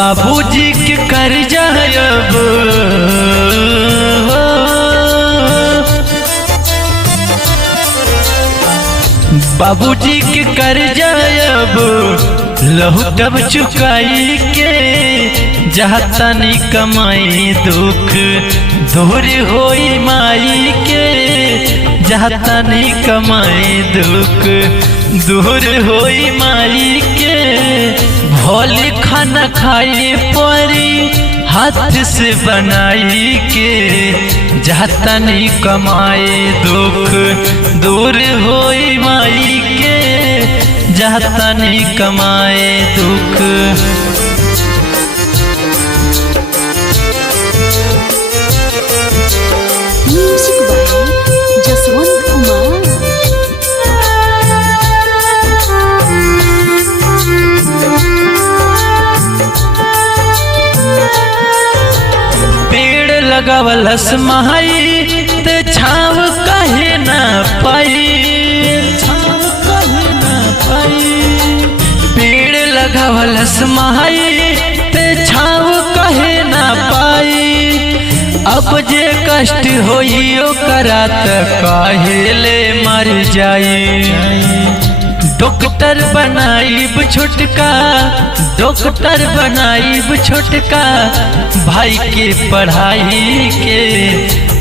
बाबूजी के कर्जा अब बाबूजी के कर्जा अब लहुटब चुकाई के जहतनी कमाई दुख दूर होई माई के जहतनी कमाई दुख दूर होई माई के भोले खाना खाए परी हाथ से बनाई के जहतनी कमाए दुख दूर होई माई के जहतनी कमाए दुख। Music by Jaswant Kumar. पेड़ लगावलस महाई ते छाव कहे न पाई, छाव कहे न पाई। पेड़ लगावलस महाई ते छाव कहे न पाई। अब जे कष्ट होई ओकरा त काहेले मर जाई। डॉक्टर बनाईब छोटका, डॉक्टर बनाईब छोटका भाई के पढ़ाई के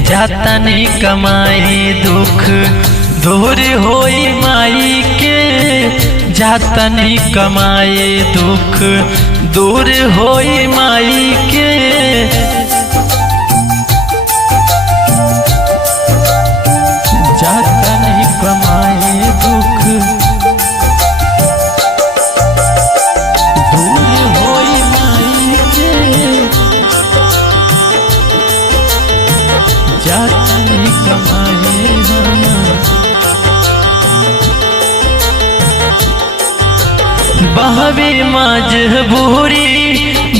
जातनी कमाई दुख दूर होई माई के जातनी कमाई दुख दूर होई माई के। जातनी कमाई दुख जातनी कमाए बहवे मजबूरी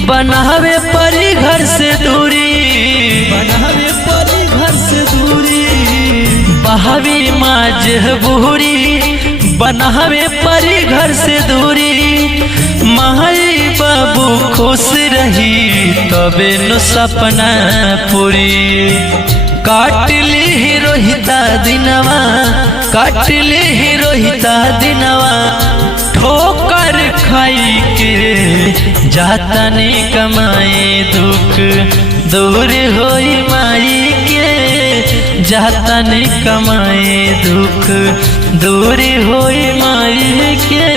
बनावे परी घर से दूरी, बनावे परी घर से दूरी। बहवे मजबूरी बनावे परी घर से दूरी। माई बाबू खुश रही तबे नु सपना पूरी। काट ली रोहिता दिनवा, काट ली रोहिता दिनवा ठोकर खाई के जातनी कमाई दुख दूर होई माई के जातनी कमाई दुख दूर होई माई के।